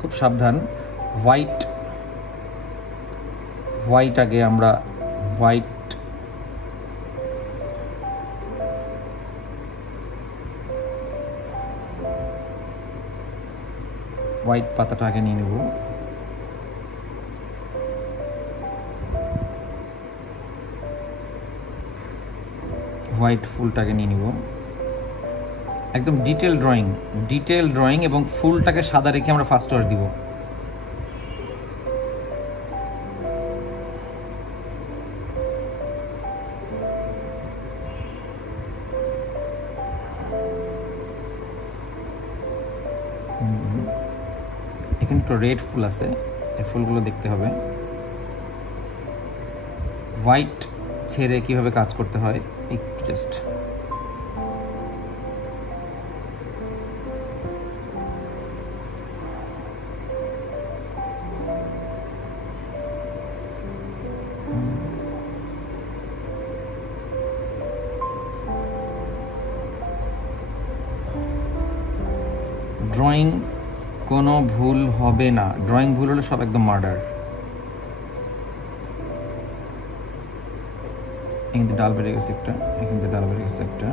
খুব সাবধান। হোয়াইট আগে আমরা হোয়াইট পাতাটা আগে নিয়ে নেব। হোয়াইট ফুলটাকে নিয়ে নিব। একদম ডিটেল ড্রয়িং এবং ফুলটাকে সাদা রেখে আমরা ফার্স্ট ওয়াশ দিব। এখানে একটু রেড ফুল আছে, এই ফুলগুলো দেখতে হবে। হোয়াইট ছেড়ে কিভাবে কাজ করতে হয় একটু জাস্ট ড্রয়িং কোনো ভুল হবে না, ড্রয়িং ভুল হলে সব একদম মার্ডার। এখান থেকে ডাল বেড়ে গেছে একটা, এখান থেকে ডাল বেড়ে গেছে একটা।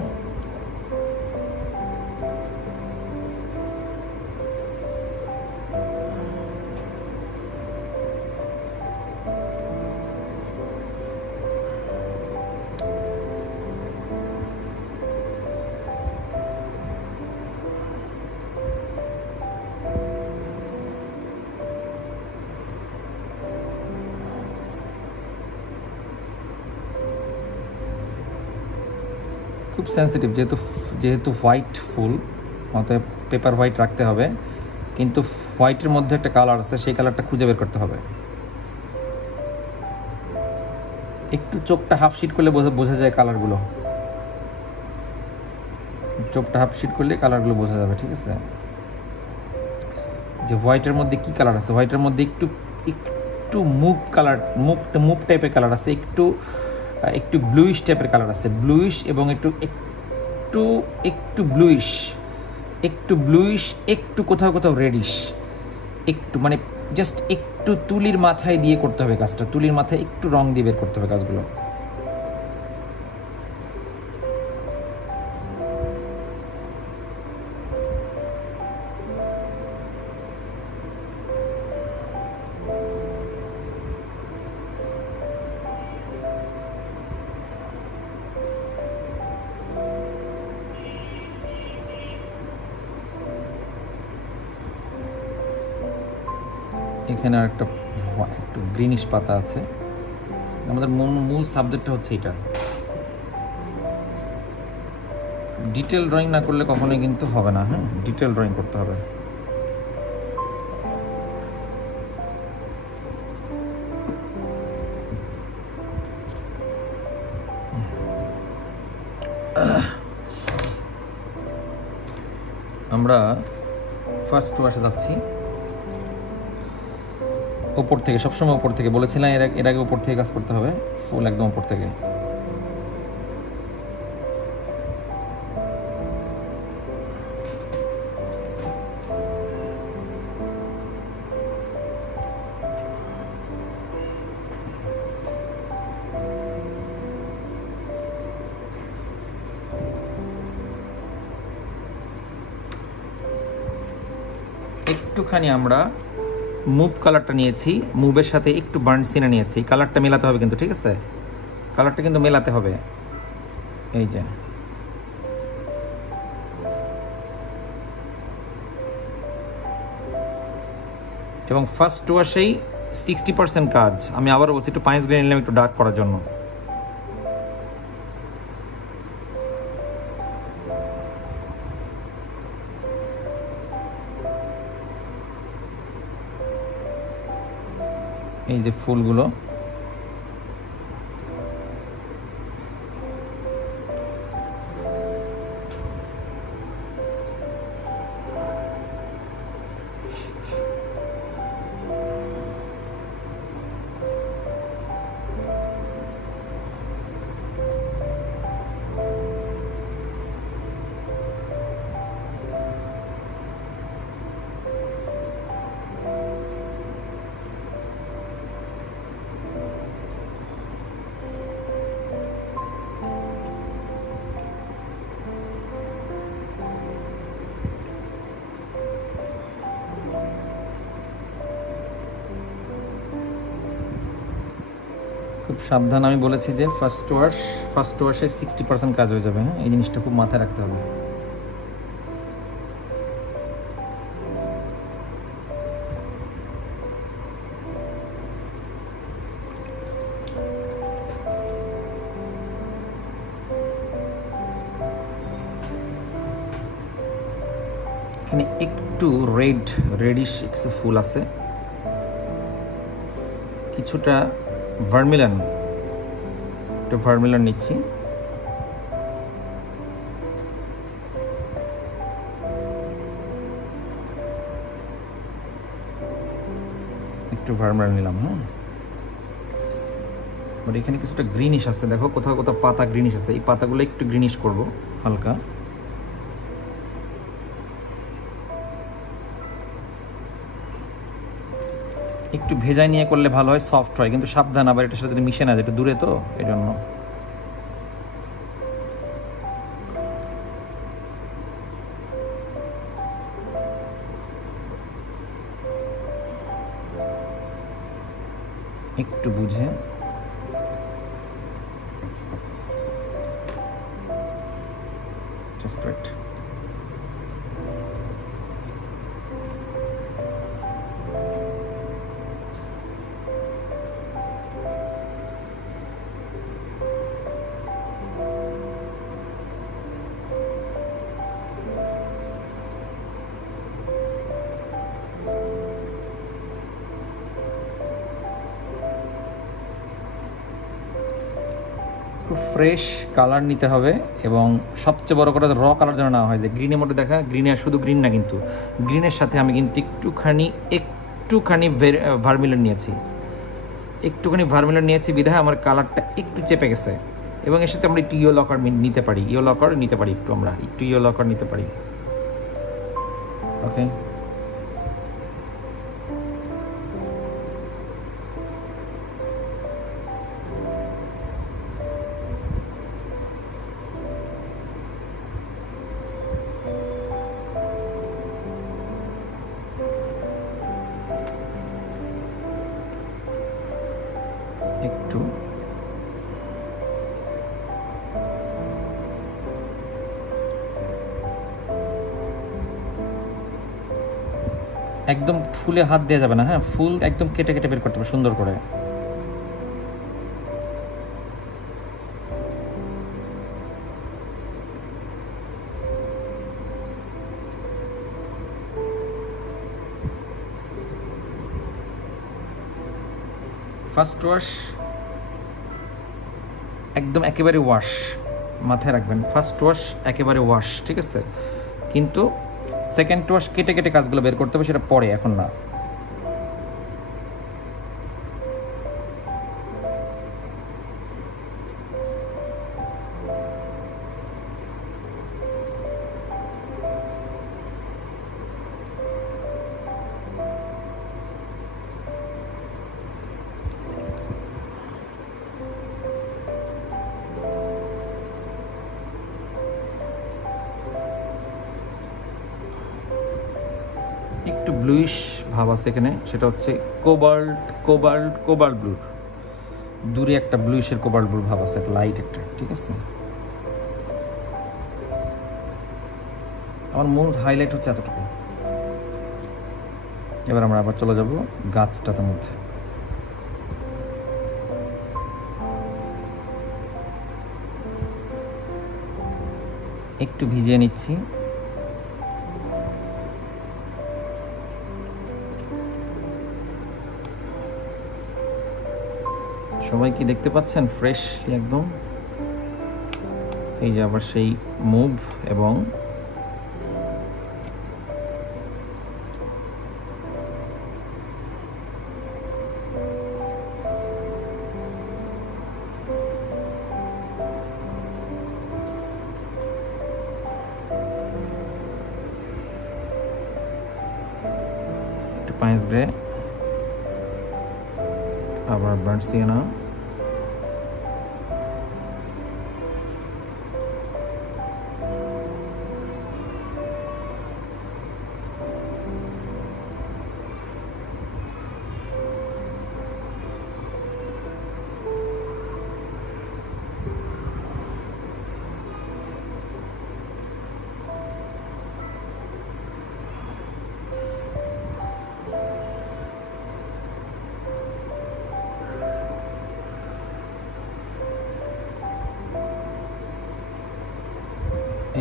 খুব সেন্সিটিভ, যেহেতু হোয়াইট ফুল, অতএব পেপার হোয়াইট রাখতে হবে, কিন্তু হোয়াইটের মধ্যে একটা কালার আছে, সেই কালারটা খুঁজে বের করতে হবে। একটু চোখটা হাফ শিট করলে বোঝা যায় কালারগুলো, চোখটা হাফ শিট করলে কালারগুলো বোঝা যাবে। ঠিক আছে, যে হোয়াইটের মধ্যে কি কালার আছে। হোয়াইটের মধ্যে একটু মুভ টাইপের কালার আছে, একটু ব্লুইশ টাইপের কালার আছে, ব্লুইশ এবং একটু ব্লুইশ, একটু কোথাও রেডিশ, একটু মানে জাস্ট একটু তুলির মাথায় দিয়ে করতে হবে কাজটা, তুলির মাথায় একটু রং দিয়ে বের করতে হবে কাজগুলো। এখানে আর একটু গ্রিনিশ পাতা আছে। আমাদের মূল সাবজেক্টটা হচ্ছে এটা। ডিটেল ড্রয়িং না করলে কখনোই কিন্তু হবে না। হ্যাঁ, ডিটেল ড্রয়িং করতে হবে। আমরা ফার্স্ট ওয়াশে যাচ্ছি উপর থেকে, সবসময় উপর থেকে বলেছিলাম, এর আগে উপর থেকে কাজ করতে হবে, ফুল একদম উপর থেকে। একটুখানি আমরা মুভ কালারটা নিয়েছি, মুভের সাথে একটু বার্ন সিনা নিয়েছি, কালারটা মেলাতে হবে কিন্তু। ঠিক আছে, কালারটা কিন্তু মেলাতে হবে। এই যে এবং ফার্স্ট ওয়াশেই 60% কাজ। আমি আবারও বলছি, একটু পাঁচ গ্রেন নিলাম একটু ডার্ক করার জন্য। এই যে ফুলগুলো, সাবধান, আমি বলেছি যে ফার্স্ট ওয়াশে 60% কাজ হয়ে যাবে। হ্যাঁ, এই জিনিসটা খুব মাথায় রাখতে হবে। এখানে একটু রেডিশ কিছু ফুল আছে, কিছুটা ভার্মিলান নিচ্ছি। একটু ভার্মিলান নিলাম। হ্যাঁ, বাট এখানে কিছুটা গ্রিনিশ আছে, দেখো কোথাও কোথাও পাতা গ্রিনিশ আছে, এই পাতাগুলো একটু গ্রিনিশ করব হালকা। একটু ভেজায় নিয়ে করলে ভালো হয়, সফট হয়, কিন্তু সাবধান আবার এটার সাথে মিশে না, যেটা দূরে তো এই জন্য। একটু বুঝে জাস্ট রাইট। খুব ফ্রেশ কালার নিতে হবে, এবং সবচেয়ে বড় কথা র কালার যেন না হয়, যে গ্রিনের মধ্যে দেখা, গ্রিনে শুধু গ্রিন না, কিন্তু গ্রিনের সাথে আমি কিন্তু একটুখানি ভার্মিলান নিয়েছি বিধায় আমার কালারটা একটু চেপে গেছে। এবং এর সাথে আমরা একটু ইয়েলো লকার নিতে পারি, একটু আমরা একটু ইয়েলো লকার নিতে পারি। ওকে, একটু একদম ফুলে হাত দেওয়া যাবে না। হ্যাঁ, ফুল একদম কেটে কেটে বের করতে হবে সুন্দর করে। ফার্স্ট ওয়াশ একদম একেবারে ওয়াশ, মাথায় রাখবেন, ফার্স্ট ওয়াশ একেবারে ওয়াশ, ঠিক আছে? কিন্তু সেকেন্ড ওয়াশ কেটে কেটে কাজগুলো বের করতে হবে, সেটা পরে, এখন না। একটু ব্লুইশ ভাব আছে এখানে, সেটা হচ্ছে কোবাল্ট ব্লুর, দূরে একটা ব্লুইশের কোবাল্ট ব্লু ভাব আছে, লাইট একটা, ঠিক আছে? আমার মূল হাইলাইট হচ্ছে এতটুকু। এবার আমরা আবার চলে যাব গাছটার মধ্যে। একটু ভিজিয়ে নিচ্ছি। সবাই কি দেখতে পাচ্ছেন? ফ্রেশলি একদম। এই যে আবার সেই মুভ এবং একটু পায়েস গ্রে, আবার বার্ন সিয়েনা,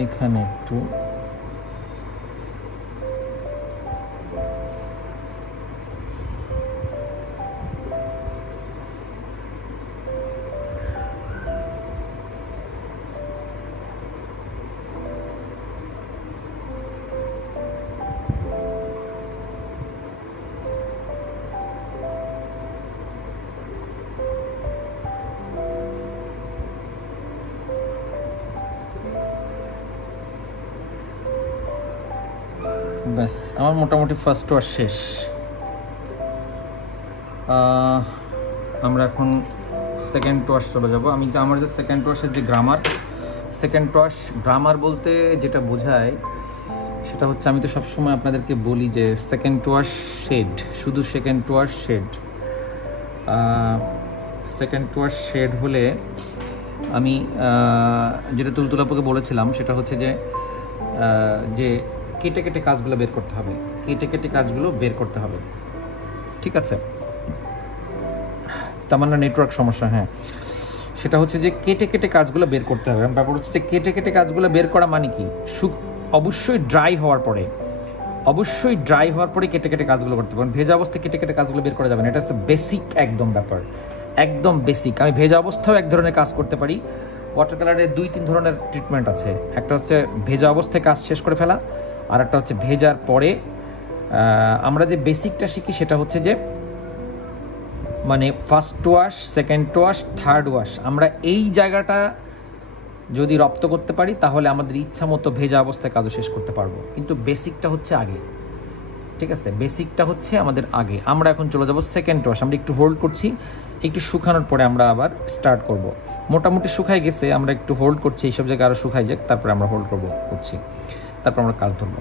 এখানে একটু ব্যাস, আমার মোটামুটি ফার্স্ট ওয়াশ শেষ। আমরা এখন সেকেন্ড ওয়াশ চলে যাব। আমার যে সেকেন্ড ওয়াশের যে সেকেন্ড ওয়াশ গ্রামার বলতে যেটা বোঝায় সেটা হচ্ছে, আমি তো সবসময় আপনাদেরকে বলি যে সেকেন্ড ওয়াশ শেড, শুধু second wash shade. Second wash shade হলে আমি যেটা তুলতুলাপুকে বলেছিলাম সেটা হচ্ছে যে কেটে কেটে কাজগুলো বের করতে হবে, ঠিক আছে? তামান্না নেটওয়ার্ক সমস্যা, হ্যাঁ, সেটা হচ্ছে যে কেটে কেটে কাজগুলো বের করতে হবে। ব্যাপার হচ্ছে যে কেটে কেটে কাজগুলো বের করা মানে কি, অবশ্যই ড্রাই হওয়ার পরে কেটে কেটে কাজগুলো করতে পারেন। ভেজা অবস্থায় কেটে কেটে কাজগুলো বের করা যাবে না, এটা হচ্ছে বেসিক একদম ব্যাপার, একদম বেসিক। আমি ভেজা অবস্থাও এক ধরনের কাজ করতে পারি। ওয়াটার কালারের 2-3 ধরনের ট্রিটমেন্ট আছে, একটা হচ্ছে ভেজা অবস্থায় কাজ শেষ করে ফেলা, আর একটা হচ্ছে ভেজার পরে। আমরা যে বেসিকটা শিখি সেটা হচ্ছে যে মানে first wash, second wash, third wash, আমরা এই জায়গাটা যদি রপ্ত করতে পারি তাহলে আমাদের ইচ্ছা মতো ভেজা অবস্থায় কাজও শেষ করতে পারবো। কিন্তু বেসিকটা হচ্ছে আগে, ঠিক আছে? বেসিকটা হচ্ছে আমাদের আগে। আমরা এখন চলে যাব সেকেন্ড ওয়াশ। আমরা একটু হোল্ড করছি, একটু শুকানোর পরে আমরা আবার স্টার্ট করব। মোটামুটি শুকাই গেছে, আমরা একটু হোল্ড করছি, এইসব জায়গায় আরও শুকাই যাক, তারপরে আমরা হোল্ড করছি, তারপর আমরা কাজ ধরবো।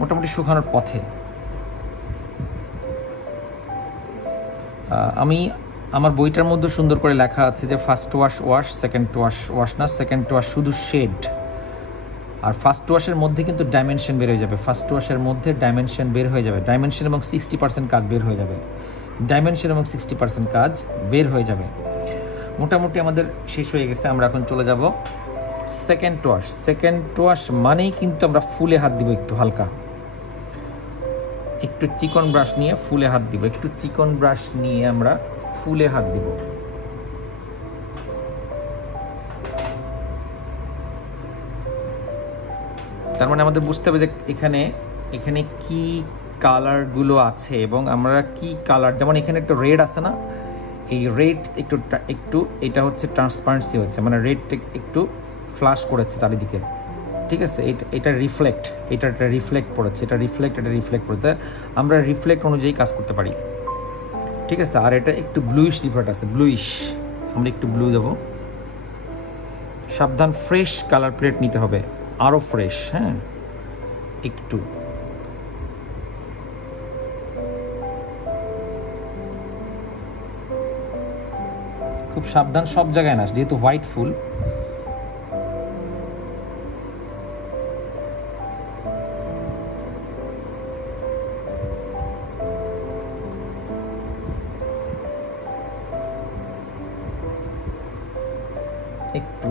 মোটামুটি শুকানোর পথে আমি আমার বইটার মধ্যে সুন্দর করে লেখা আছে যে ফার্স্ট ওয়াশ, সেকেন্ড ওয়াশ না, সেকেন্ড ওয়াশ শুধু শেড। আর ফার্স্ট ওয়াশের মধ্যে কিন্তু ডাইমেনশন বের হয়ে যাবে, ডাইমেনশন এবং 60% কাজ বের হয়ে যাবে, মোটামুটি আমাদের শেষ হয়ে গেছে। আমরা এখন চলে যাব সেকেন্ড ওয়াশ মানেই কিন্তু আমরা ফুলে হাত দিব, একটু হালকা, একটু চিকন ব্রাশ নিয়ে ফুলে হাত দিব, আমরা ফুলে হাত দিব। তার মানে আমাদের বুঝতে হবে যে এখানে কি কালারগুলো আছে এবং আমরা কি কালার, যেমন এখানে একটা রেড আছে না, এই রেড একটু এটা হচ্ছে ট্রান্সপারেন্সি হচ্ছে, মানে রেড একটু ফ্ল্যাশ করেছে চারিদিকে, ঠিক আছে? এটা রিফ্লেক্ট, এটা রিফ্লেক্ট পড়েছে, আমরা রিফ্লেক্ট অনুযায়ী কাজ করতে পারি, ঠিক আছে? আর এটা একটু ব্লুইশ রিফ্লেক্ট আছে, আমরা একটু ব্লু দেবো। সাবধান, ফ্রেশ কালার প্লেট নিতে হবে, আরও ফ্রেশ, হ্যাঁ, একটু খুব সাবধান, সব জায়গায় না, যেহেতু হোয়াইট ফুল। একটু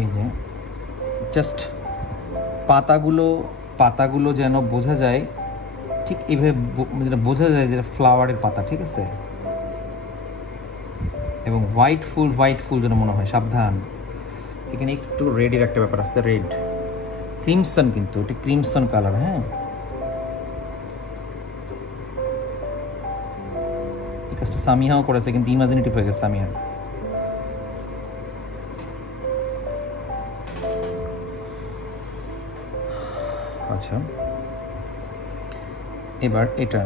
এই যে জাস্ট পাতাগুলো যেন বোঝা যায়, ঠিক এইভাবে বোঝা যায় যে ফ্লাওয়ারের পাতা, ঠিক আছে? এবং হোয়াইট ফুল যেন মনে হয়। সাবধান, এখানে একটু রেডের একটা ব্যাপার আছে, রেড ক্রিমসন, কিন্তু এটা ক্রিমসন কালার, হ্যাঁ। এই কাজটা সামিহাও করেছে, কিন্তু ইমাজিনেটিভ হয়ে গেছে সামিহা। আচ্ছা, এবার এটা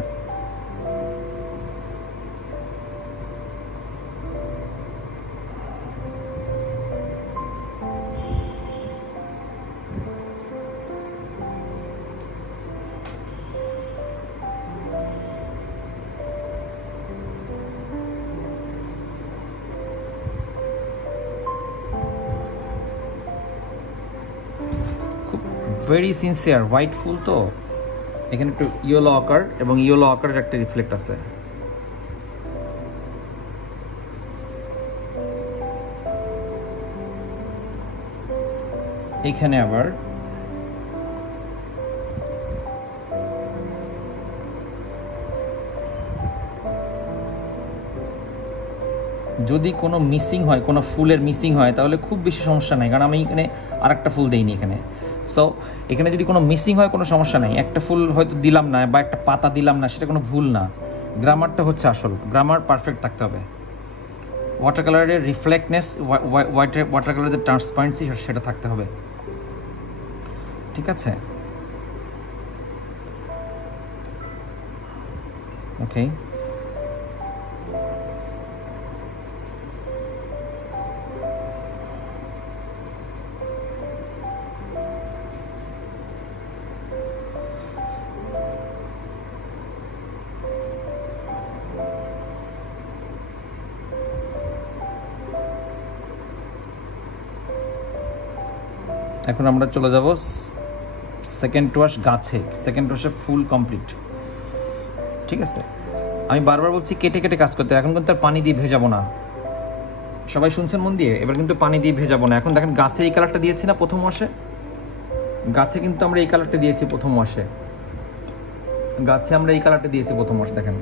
ভেরি সিনসিয়ার হোয়াইট ফুল তো, এখানে একটু ইয়েলো আকার এবং ইয়েলো আকারের একটা রিফ্লেক্ট আছে। এখানে আবার যদি কোনো মিসিং হয়, কোনো ফুলের মিসিং হয়, তাহলে খুব বেশি সমস্যা নাই, কারণ আমি এখানে আরেকটা ফুল দেইনি এখানে। সো এখানে যদি কোনো মিসিং হয় কোনো সমস্যা নাই, একটা ফুল হয়তো দিলাম না বা একটা পাতা দিলাম না, সেটা কোনো ভুল না। গ্রামারটা হচ্ছে আসল, গ্রামার পারফেক্ট থাকতে হবে। ওয়াটার কালারের রিফ্লেক্টনেস, ওয়াটার কালারের যে ট্রান্সপারেন্সি সেটা থাকতে হবে, ঠিক আছে? ওকে, এখন আমরা চলে যাব সেকেন্ড ওয়াশ গাছে। সেকেন্ড ওয়াশে ফুল কমপ্লিট, ঠিক আছে? আমি বারবার বলছি কেটে কেটে কাজ করতে, এখন কিন্তু আর পানি দিয়ে ভেজাবো না। সবাই শুনছেন মন দিয়ে? এবার কিন্তু পানি দিয়ে ভেজাবো না। এখন দেখেন গাছে এই কালারটা দিয়েছি না প্রথম ওয়াশে, গাছে কিন্তু আমরা এই কালারটা দিয়েছি প্রথম ওয়াশে, গাছে আমরা এই কালারটা দিয়েছি প্রথম ওয়াশে। দেখেন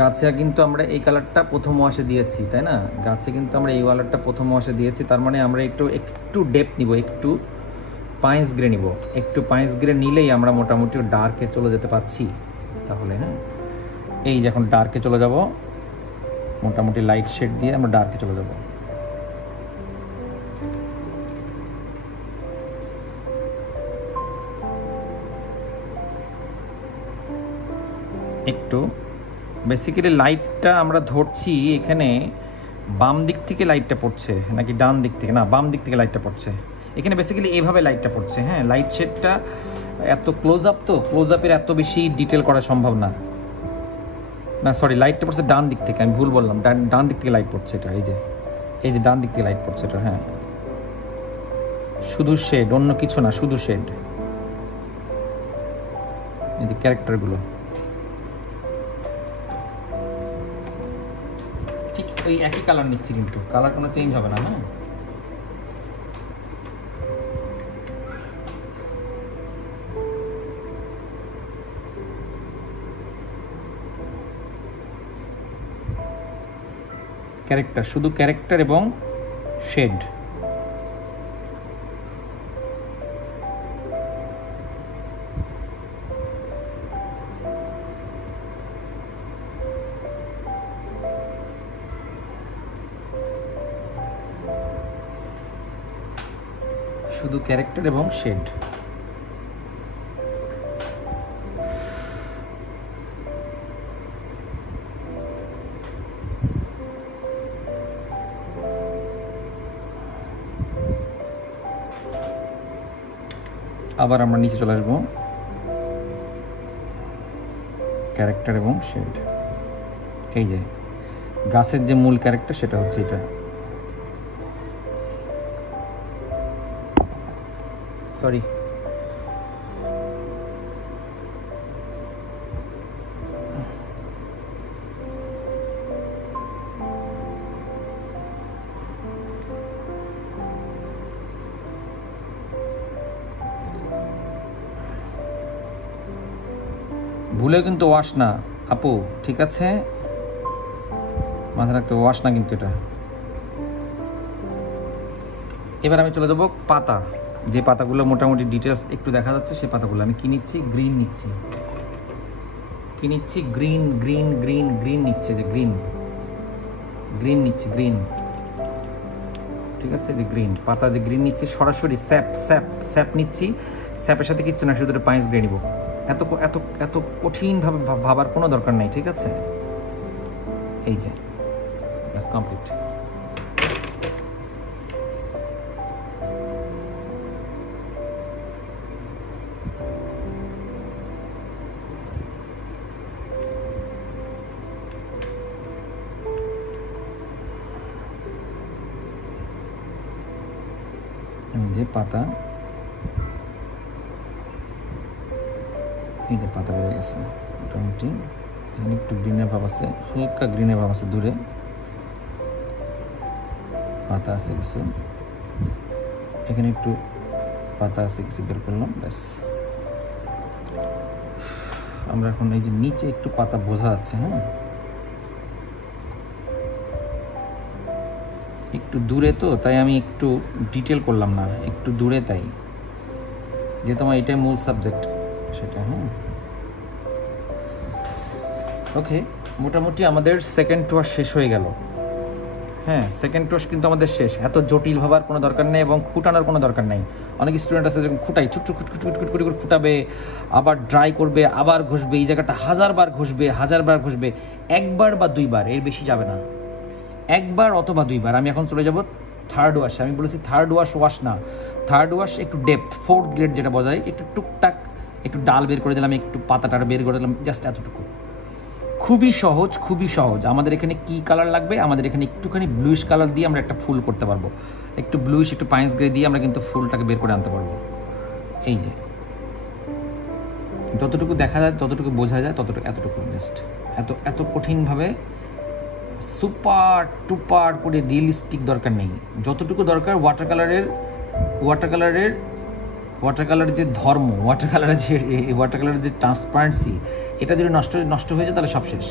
গাছে কিন্তু আমরা এই কালারটা প্রথম ওয়াশে দিয়েছি, তাই না? গাছে কিন্তু আমরা এই কালারটা প্রথম ওয়াশে দিয়েছি, তার মানে আমরা একটু ডেপথ নিব, একটু পাইন্স গ্রে নিব। একটু পাইন্স গ্রে নিলেই আমরা মোটামুটি ডার্কে চলে যেতে পারছি। তাহলে হ্যাঁ, এই যে এখন ডার্কে চলে যাব, মোটামুটি লাইট শেড দিয়ে আমরা ডার্কে চলে যাব। একটু বেসিক্যালি লাইটটা আমরা ধরছি এখানে বাম দিক থেকে লাইটটা পড়ছে নাকি ডান দিক থেকে? না, বাম দিক থেকে লাইটটা পড়ছে এখানে। বেসিক্যালি এইভাবে লাইটটা পড়ছে। হ্যাঁ, লাইট শেডটা এত ক্লোজ আপ, তো ক্লোজ আপের এত বেশি ডিটেল করা সম্ভব না। না সরি, লাইটটা পড়ছে ডান দিক থেকে, আমি ভুল বললাম, ডান দিক থেকে লাইট পড়ছে এটা। এই যে ডান দিক থেকে লাইট পড়ছে এটা। হ্যাঁ, শুধু শেড, অন্য কিছু না, শুধু শেড। এই যে ক্যারেক্টারগুলো ঠিক ওই একই কালার নিচ্ছি, কিন্তু কালার কোনো চেঞ্জ হবে না। হ্যাঁ, ক্যারেক্টার, শুধু ক্যারেক্টার এবং শেড। শুধু ক্যারেক্টার এবং শেড। আবার আমরা নিচে চলে আসবো, ক্যারেক্টার এবং শেড। এই যে গাছের যে মূল ক্যারেক্টার সেটা হচ্ছে এটা। সরি, ভুলে কিন্তু ওয়াশ না আপু, ঠিক আছে? মাথায় রাখতে, ওয়াশ না কিন্তু এটা। এবার আমি চলে যাবো পাতা, যে পাতাগুলো মোটামুটি ডিটেলস একটু দেখা যাচ্ছে সেই পাতাগুলো। আমি কি নিচ্ছি? গ্রিন নিচ্ছি। কি নিচ্ছি? গ্রিন গ্রিন গ্রিন গ্রিন নিচ্ছে, যে গ্রিন গ্রিন নিচ্ছি, গ্রিন, ঠিক আছে? যে গ্রিন পাতা, যে গ্রিন নিচ্ছি, সরাসরি স্যাপ স্যাপ স্যাপ নিচ্ছি। স্যাপের সাথে কিচ্ছু না, শুধু পাইন্স গ্রে নিব। এত এত এত কঠিনভাবে ভাবার কোনো দরকার নেই, ঠিক আছে? এই যে ব্যাস, কমপ্লিট। যে পাতা, এই যে পাতা বেড়ে গেছে মোটামুটি। এখানে একটু গ্রিনের ভাব আছে, হালকা গ্রিনের ভাব আছে, দূরে পাতা আছে কিছু, এখানে একটু পাতা আছে কিছু, বের করলাম, ব্যাস। আমরা এখন এই যে নিচে একটু পাতা বোঝা যাচ্ছে, হ্যাঁ একটু দূরে তো, তাই আমি একটু ডিটেল করলাম না, একটু দূরে, তাই যেহেতু আমার এটাই মূল সাবজেক্ট সেটা। হ্যাঁ ওকে, মোটামুটি আমাদের সেকেন্ড টোয়াশ শেষ হয়ে গেল। হ্যাঁ সেকেন্ড টোয়াশ কিন্তু আমাদের শেষ। এত জটিল ভাবার কোনো দরকার নেই এবং খুঁটানোর কোনো দরকার নেই। অনেক স্টুডেন্ট আছে যখন খুঁটাই ছুট করে খুঁটাবে, আবার ড্রাই করবে, আবার ঘষবে, এই জায়গাটা 1000 বার ঘষবে, 1000 বার ঘষবে, একবার বা দুইবার, এর বেশি যাবে না, একবার অথবা দুইবার। আমি এখন চলে যাব থার্ড ওয়াশ। আমি বলেছি থার্ড ওয়াশ না, থার্ড ওয়াশ একটু ডেপথ, 4th গ্রেড যেটা বোঝায়, একটু টুকটাক একটু ডাল বের করে দিলাম, একটু পাতাটা বের করে দিলাম, জাস্ট এতটুকু। খুবই সহজ, খুবই সহজ। আমাদের এখানে কি কালার লাগবে? আমাদের এখানে একটুখানি ব্লুইশ কালার দিয়ে আমরা একটা ফুল করতে পারবো, একটু ব্লুইশ, একটু পাইন্স গ্রে দিয়ে আমরা কিন্তু ফুলটাকে বের করে আনতে পারবো। এই যে যতটুকু দেখা যায়, ততটুকু বোঝা যায়, ততটুকু, এতটুকু জাস্ট, এত কঠিনভাবে সুপার টুপার করে রিয়েলিস্টিক দরকার নেই। যতটুকু দরকার ওয়াটার কালারের যে ধর্ম, ওয়াটার কালারের যে ট্রান্সপারেন্সি, এটা যদি নষ্ট হয়ে যায় তাহলে সব শেষ।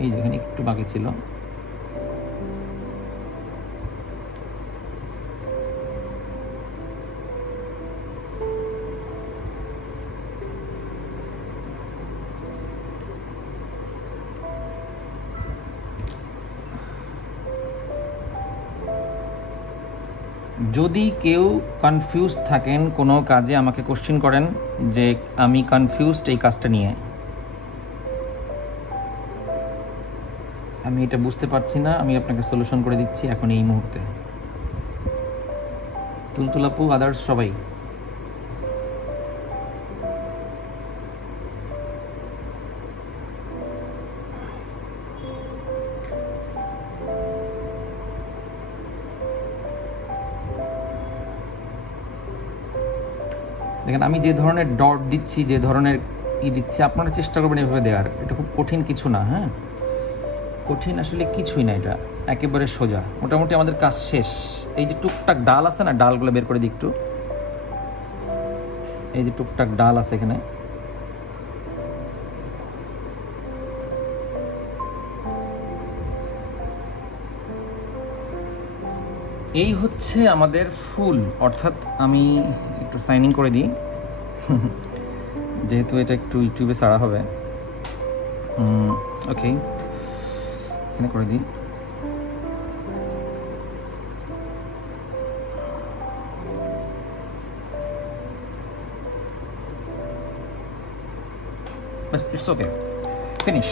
এই যেখানে একটু বাকি ছিল, যদি কেউ কনফিউজড থাকেন কোনো কাজে, আমাকে কোশ্চেন করেন যে আমি কনফিউজড এই কাজটা নিয়ে, আমি এটা বুঝতে পারছি না, আমি আপনাকে সলিউশন করে দিচ্ছি এখন এই মুহূর্তে। তুলতুলাপু, আদার্স সবাই, দেখেন আমি যে ধরনের ডট দিচ্ছি, যে ধরনের দিচ্ছি, আপনারা চেষ্টা করবেন এভাবে দেওয়ার। এটা খুব কঠিন কিছু না, হ্যাঁ কঠিন আসলে কিছুই না, এটা একেবারে সোজা। মোটামুটি আমাদের কাজ শেষ। এই যে টুকটাক ডাল আছে না, ডালগুলো বের করে দিই একটু। এই যে টুকটাক ডাল আছে এখানে, এই হচ্ছে আমাদের ফুল। অর্থাৎ আমি একটু সাইনিং করে দিই যেহেতু এটা একটু ইউটিউবে ছাড়া হবে। ওকে, এখানে করে দিই। বাস, ইটস ওকে, ফিনিশ।